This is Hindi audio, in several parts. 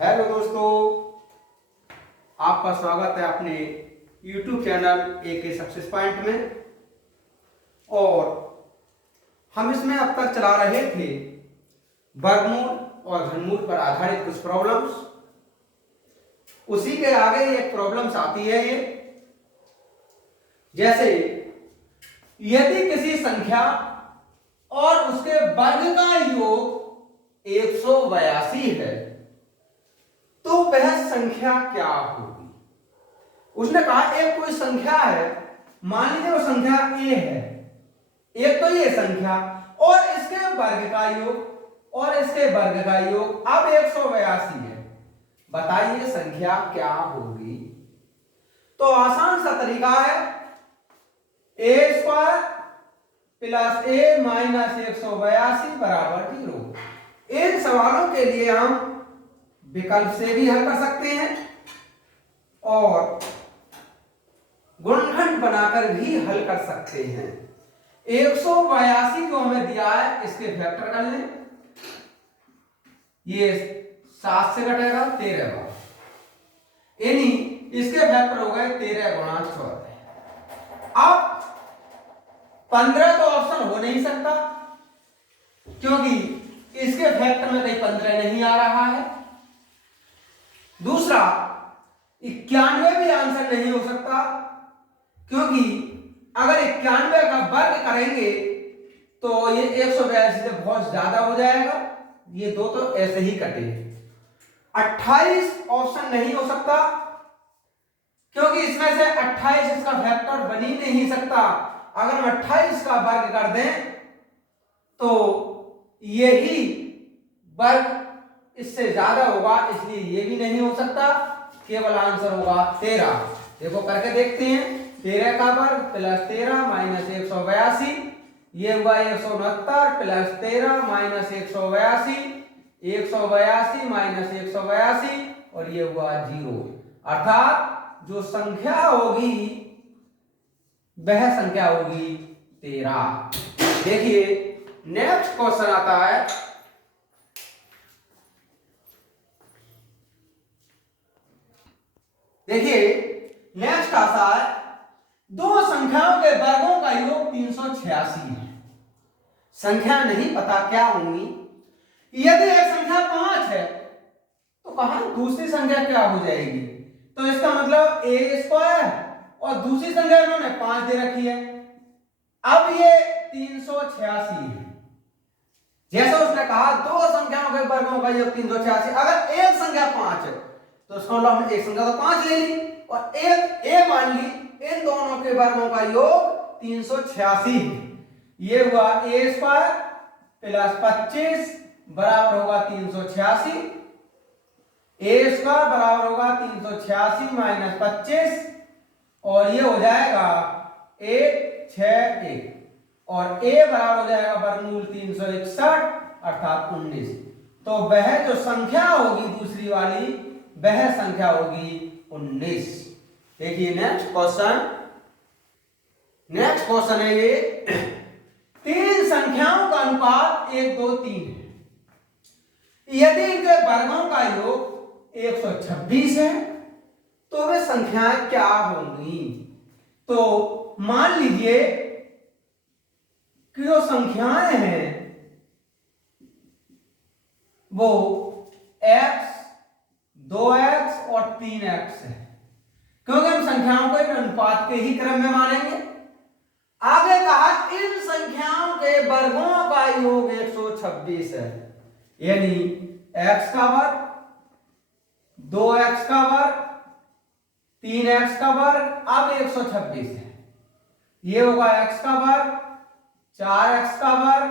हेलो दोस्तों, आपका स्वागत है अपने YouTube channel AK success point में। और हम इसमें अब तक चला रहे थे वर्गमूल और घनमूल पर आधारित कुछ प्रॉब्लम्स। उसी के आगे एक प्रॉब्लम्स आती है ये, जैसे यदि किसी संख्या और उसके वर्ग का योग 182 है तो वह संख्या क्या होगी। उसने कहा एक कोई संख्या है, मान लीजिए वो संख्या a है, एक तो ये संख्या और इसके वर्ग का योग और इसके वर्ग का योग अब 182 है, बताइए संख्या क्या होगी। तो आसान सा तरीका है, a square plus a minus 182 बराबर 0। इन सवालों के लिए हम विकल्प से भी हल कर सकते हैं और गुणनखंड बनाकर भी हल कर सकते हैं। 182 जो हमें दिया है इसके फैक्टर कर लें, ये 7 से कटेगा 13 बार, यानी इसके फैक्टर हो गए 13 गुणा 14। अब 15 तो ऑप्शन हो नहीं सकता क्योंकि इसके फैक्टर में कहीं 15 नहीं आ रहा है। दूसरा 91 भी आंसर नहीं हो सकता क्योंकि अगर 91 का वर्ग करेंगे तो ये 182 से बहुत ज्यादा हो जाएगा, ये दो तो ऐसे ही कटे। 28 ऑप्शन नहीं हो सकता क्योंकि इसमें से 28 इसका फैक्टर बन ही नहीं सकता। अगर हम 28 का वर्ग कर दें तो यही वर्ग इससे ज्यादा होगा, इसलिए ये भी नहीं हो सकता। केवल आंसर होगा 13। देखो करके देखते हैं, 13 का वर्ग प्लस 13 माइनस 182, ये हुआ 169 प्लस 13 माइनस 182, 182 माइनस 182 और ये हुआ 0। अर्थात जो संख्या होगी वह संख्या होगी 13। देखिए नेक्स्ट क्वेश्चन आता है, देखिए नेक्स्ट आता है, दो संख्याओं के वर्गों का योग 386 है। संख्या नहीं पता क्या होंगी। यदि एक संख्या 5 है तो कहां दूसरी संख्या क्या हो जाएगी। तो इसका मतलब a स्क्वायर और दूसरी संख्या इन्होंने 5 दे रखी है। अब ये 386 है। जैसे उसने कहा दो संख्याओं के वर्गों का योग 386, अगर एक संख्या 5 है तो इसका मतलब हमने एक संख्या तो 5 ले ली और एक a मान ली, इन दोनों के वर्गों का योग 386 है। ये हुआ a स्क्वायर प्लस 25 बराबर होगा 386, a स्क्वायर बराबर होगा 386 माइनस 25 और ये हो जाएगा 1 6 1 और a बराबर हो जाएगा वर्गमूल 361 अर्थात 19। तो वह जो संख्या होगी दूसरी वाली वह संख्या होगी 19। देखिए नेक्स्ट क्वेश्चन है ये, तीन संख्याओं का अनुपात 1 2 3 है। यदि इनके वर्गों का योग 126 है तो वे संख्याएं क्या होंगी। तो मान लीजिए कि जो संख्याएं हैं वो x 2x और 3x है, क्योंकि हम संख्याओं को एक अनुपात के ही क्रम में मानेंगे। आगे कहा इन संख्याओं के वर्गों का योग 126 है, यानी x का वर्ग 2x का वर्ग 3x का वर्ग अब 126 है। ये होगा x का वर्ग 4x का वर्ग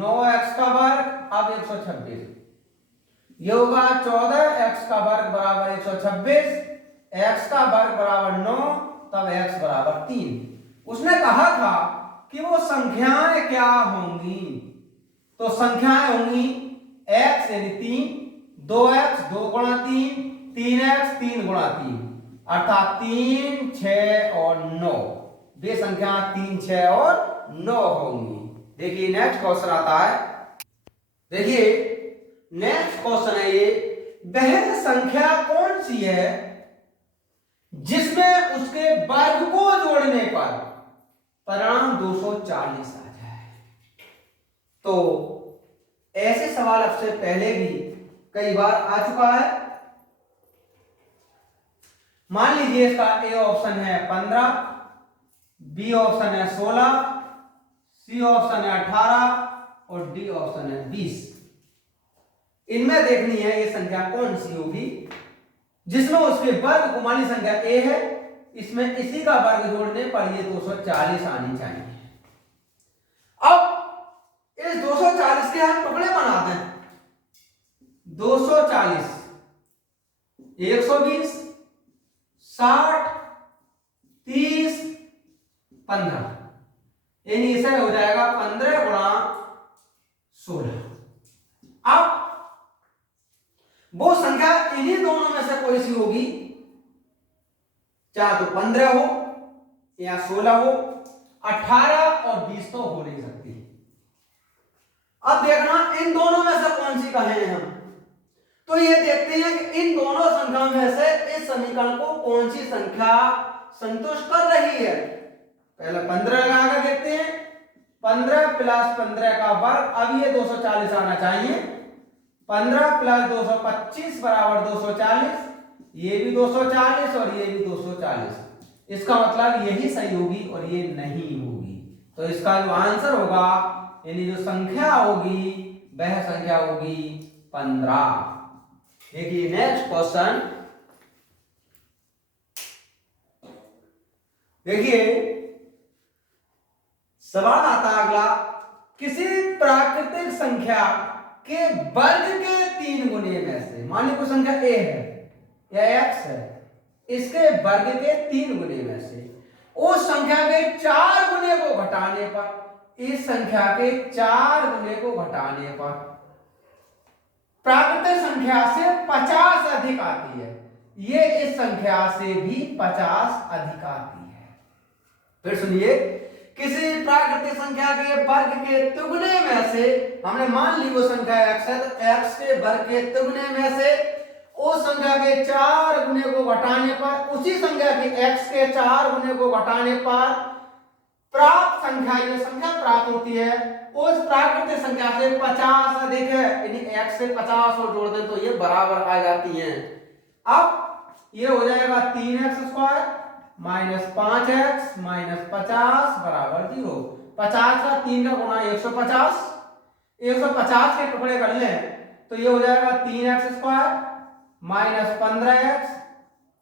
9x का वर्ग अब 126। ये होगा 14x का वर्ग बराबर 126, x का वर्ग बराबर 9, तब x बराबर 3। उसने कहा था कि वो संख्याएं क्या होंगी। तो संख्याएं होंगी x यानी 3, 2x 2 गुणा 3, 3x 3 गुणा 3 अर्थात 3 6 और 9। वे संख्या 3 6 और 9 होंगी। देखिए नेक्स्ट क्वेश्चन आता है, देखिए नेक्स्ट क्वेश्चन है ये, वह संख्या कौन सी है जिसमें उसके वर्ग को जोड़ने पर परिणाम 240 आ जाए। तो ऐसे सवाल आपसे पहले भी कई बार आ चुका है। मान लीजिए इसका ए ऑप्शन है 15, बी ऑप्शन है 16, सी ऑप्शन है 18 और डी ऑप्शन है 20। इनमें देखनी है ये संख्या कौन सी होगी जिसमें उसके वर्ग को, मान ली संख्या ए है, इसमें इसी का वर्ग जोड़ने पर ये 240 आनी चाहिए। अब इस 240 के हम टुकड़े बनाते हैं। 240, 120, 60, 30, 15, यानी इसे हो जाएगा 15 गुणा 16। अब वो संख्या इन्हीं दोनों में से कोई सी होगी, चाहे तो 15 हो या 16 हो, 18 और 20 तो हो नहीं सकती। अब देखना इन दोनों में से कौन सी कहें हम, तो ये देखते हैं कि इन दोनों संख्याओं में से इस समीकरण को कौन सी संख्या संतुष्ट कर रही है। पहले 15 लगाकर देखते हैं। 15 प्लस 15 का वर्ग, अब ये 240 आना चाहिए। 15 प्लस 225 बराबर 240, ये भी 240 और ये भी 240। इसका मतलब यही सही होगी और ये नहीं होगी। तो इसका जो आंसर होगा, यानी जो संख्या होगी, वह संख्या होगी 15। देखिए नेक्स्ट क्वेश्चन, देखिए सवाल आता है अगला। किसी प्राकृतिक संख्या के वर्ग के 3 गुने में से, मान लीजिए कोई संख्या ए है या एक्स है, इसके वर्ग के 3 गुने में से उस संख्या के 4 गुने को घटाने पर, इस संख्या के 4 गुने को घटाने पर प्राकृतिक संख्या से 50 अधिक आती है। ये इस संख्या से भी 50 अधिक आती है। फिर सुनिए, किसी प्राकृतिक संख्या के वर्ग के तिगुने में से, हमने मान ली वो संख्या x है, तो x के वर्ग के तिगुने में से उस संख्या के 4 गुने को घटाने पर, उसी संख्या के x के 4 गुने को घटाने पर प्राप्त संख्या, जो संख्या प्राप्त होती है उस प्राकृतिक संख्या से 50 अधिक है, यानी x से 50 और जोड़ दें तो ये बराबर आ जाती हैं। अब ये हो जाएगा 3x square minus 5x minus 50 बराबर 0। 50 का 3 का गुणा 150, 150 के टुकड़े कर लें तो ये हो जाएगा 3x square minus 15x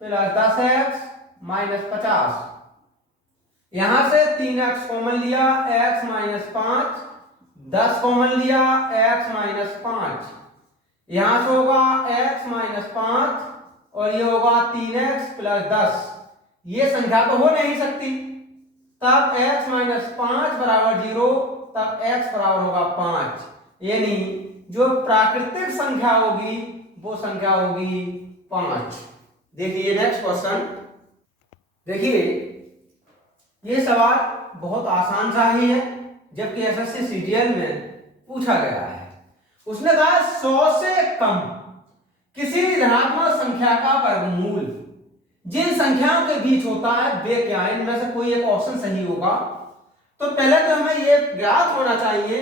plus 10x minus 50। यहां से 3x कॉमन लिया, x माइनस 5, 10 कॉमन लिया, x माइनस 5, यहां से होगा x माइनस 5 और ये होगा 3x प्लस 10। ये संख्या तो हो नहीं सकती, तब x माइनस 5 बराबर 0, तब x बराबर होगा 5, यानी जो प्राकृतिक संख्या होगी वो संख्या होगी 5। देखिए नेक्स्ट क्वेश्चन, देखिए ये सवाल बहुत आसान सा ही है, जबकि एसएससी सीजीएल में पूछा गया है। उसने कहा 100 से कम किसी भी धनात्मक संख्या का वर्गमूल जिन संख्याओं के बीच होता है वे क्या है, इनमें से कोई एक ऑप्शन सही होगा। तो पहले तो हमें यह ज्ञात होना चाहिए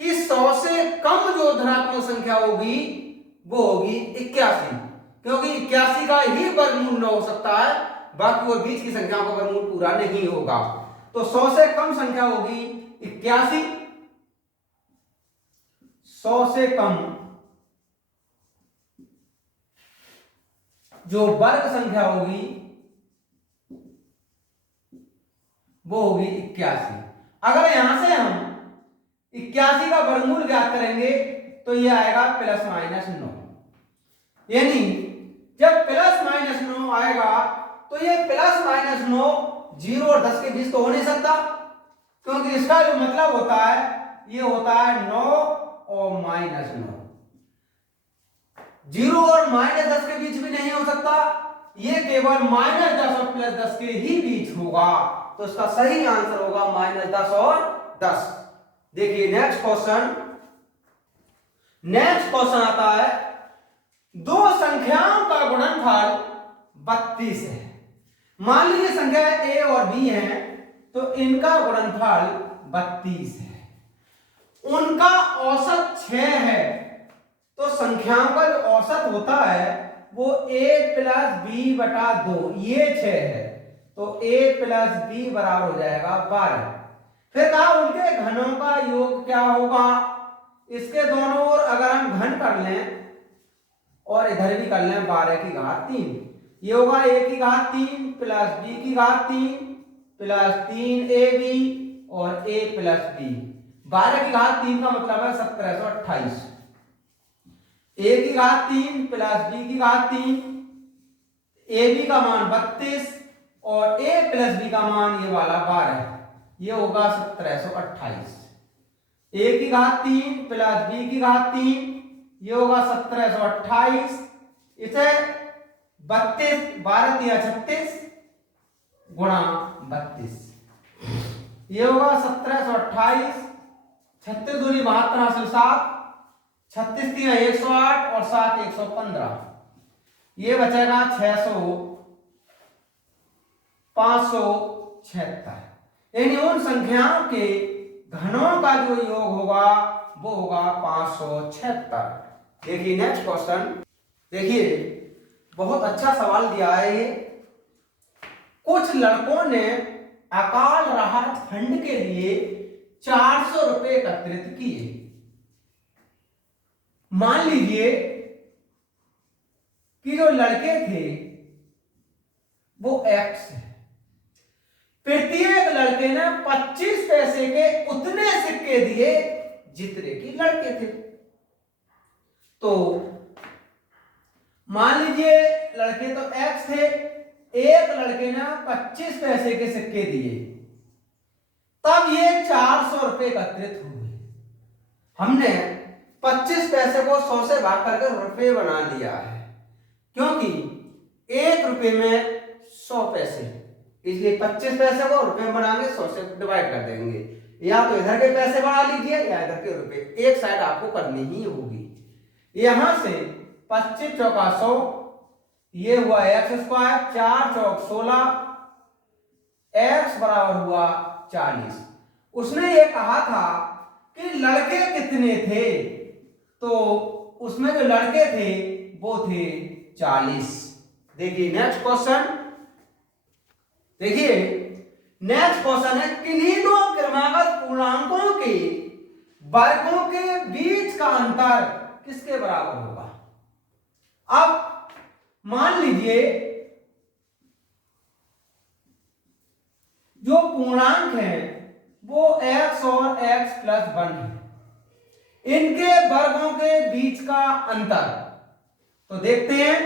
कि 100 से कम जो धनात्मक संख्या होगी वो होगी 81, क्योंकि 81 का ही वर्गमूल न हो सकता है, बाकी वो बीच की संख्याओं का वर्गमूल पूरा नहीं होगा। तो 100 से कम संख्या होगी 81, 100 से कम जो वर्ग संख्या होगी वो होगी 81। अगर यहां से हम 81 का वर्गमूल ज्ञात करेंगे तो ये आएगा प्लस माइनस 9, यानी जब प्लस माइनस 9 आएगा तो ये प्लस माइनस 9 0 और 10 के बीच तो हो नहीं सकता, क्योंकि इसका जो मतलब होता है ये होता है 9 और माइनस 9। 0 और माइनस 10 के बीच भी नहीं हो सकता, ये केवल माइनस 10 और प्लस 10 के ही बीच होगा। तो इसका सही आंसर होगा माइनस 10 और 10। देखिए नेक्स्ट क्वेश्चन आता है दो संख्याओं का गुणनफल 32 है। मान लीजिए संख्या ए और बी है, तो इनका गुणनफल 32 है, उनका औसत 6 है। तो संख्याओं का जो औसत होता है वो a प्लस बी बटा 2, ये 6 है, तो a प्लस बी बराबर हो जाएगा 12। फिर कहा उनके घनों का योग क्या होगा। इसके दोनों ओर अगर हम घन कर लें और इधर भी कर लें 12 की घात 3, ये होगा a की घात 3 प्लस b की घात 3 प्लस 3ab और a प्लस b। 12 की घात 3 का मतलब है 1728। a की घात 3 प्लस b की घात 3, ab का मान 32 और a प्लस b का मान ये वाला 12, ये होगा 1728। a की घात 3 प्लस b की घात 3, ये होगा 1728। इसे 32 12 3 36 गुणा 32, ये होगा 1728। 36 दूनी 72 हासिल 7, 36 3 108 और 7 115, ये बचेगा 600 576। यानी उन संख्याओं के घनों का जो योग होगा वो होगा 576। देखिए नेक्स्ट क्वेश्चन, देखिए बहुत अच्छा सवाल दिया है ये। कुछ लड़कों ने अकाल राहत फंड के लिए 400 रुपए एकत्रित किए। मान लीजिए कि जो लड़के थे वो एक्स है, प्रत्येक लड़के ने 25 पैसे के उतने सिक्के दिए जितने की लड़के थे। तो मान लीजिए लड़के तो एक्स थे, एक लड़के ने 25 पैसे के सिक्के दिए, तब ये 400 रुपए एकत्रित हुए। हमने 25 पैसे को 100 से भाग करके रुपए बना लिया है, क्योंकि 1 रुपए में 100 पैसे, इसलिए 25 पैसे को रुपए में बनाएंगे, 100 से डिवाइड कर देंगे। या तो इधर के पैसे बढ़ा लीजिए या इधर के रुपए, एक साइड आपको करनी ही होगी। यहां से 25 चौका 100, ये हुआ एक्स स्क्वायर, 4 चौक 16, एक्स बराबर हुआ 40। उसने ये कहा था कि लड़के कितने थे, तो उसमें जो लड़के थे वो थे 40। देखिए नेक्स्ट क्वेश्चन, देखिए नेक्स्ट क्वेश्चन है किन्हीं दो क्रमागत पूर्णांकों के वर्गों के बीच का अंतर किसके बराबर होगा। अब मान लीजिए जो पूर्णांक है वो x और x प्लस 1 है, इनके वर्गों के बीच का अंतर, तो देखते हैं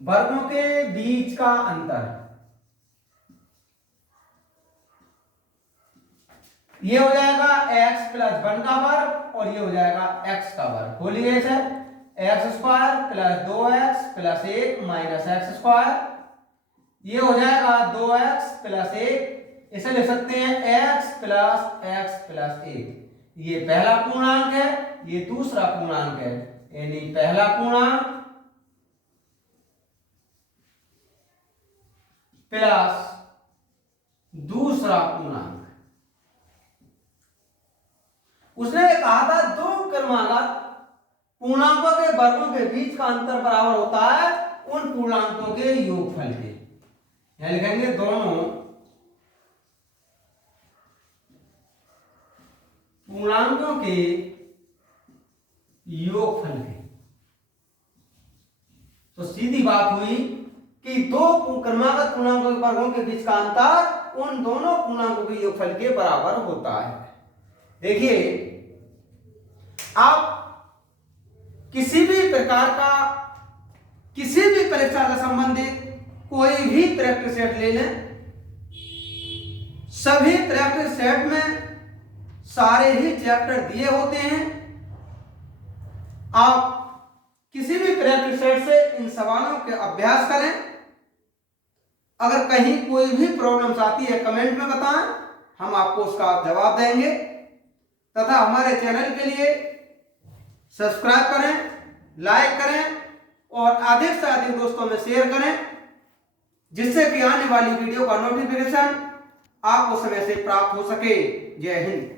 वर्गों के बीच का अंतर। ये हो जाएगा x प्लस 1 का वर्ग और ये हो जाएगा x का वर्ग। खोलिए इसे, x square plus 2x plus 1 minus x square, ये हो जाएगा 2x प्लस 1। इसे लिख सकते हैं x प्लस 1। ये पहला पूर्णांक है, ये दूसरा पूर्णांक है, यानी पहला पूर्णांक प्लस दूसरा पूर्णांक। उसने कहा था दो क्रमागत पूर्णांकों के वर्गों के बीच का अंतर बराबर होता है उन पूर्णांकों के योगफल के। यहां लिखेंगे दोनों पूर्णांकों के योगफल के। तो सीधी बात हुई कि दो क्रमागत पूर्णांकों के वर्गों के बीच का अंतर उन दोनों पूर्णांकों के योगफल के बराबर होता है। देखिए आप किसी भी प्रकार का किसी भी परीक्षा से संबंधित कोई भी प्रैक्टिस सेट ले लें, सभी प्रैक्टिस सेट में सारे ही चैप्टर दिए होते हैं। आप किसी भी प्रैक्टिस सेट से इन सवालों के अभ्यास करें। अगर कहीं कोई भी प्रॉब्लम्स आती है कमेंट में बताएं, हम आपको उसका जवाब देंगे। तथा हमारे चैनल के लिए सब्सक्राइब करें, लाइक करें और अधिक से अधिक दोस्तों में शेयर करें, जिससे कि आने वाली वीडियो का नोटिफिकेशन आपको समय से प्राप्त हो सके। जय हिंद।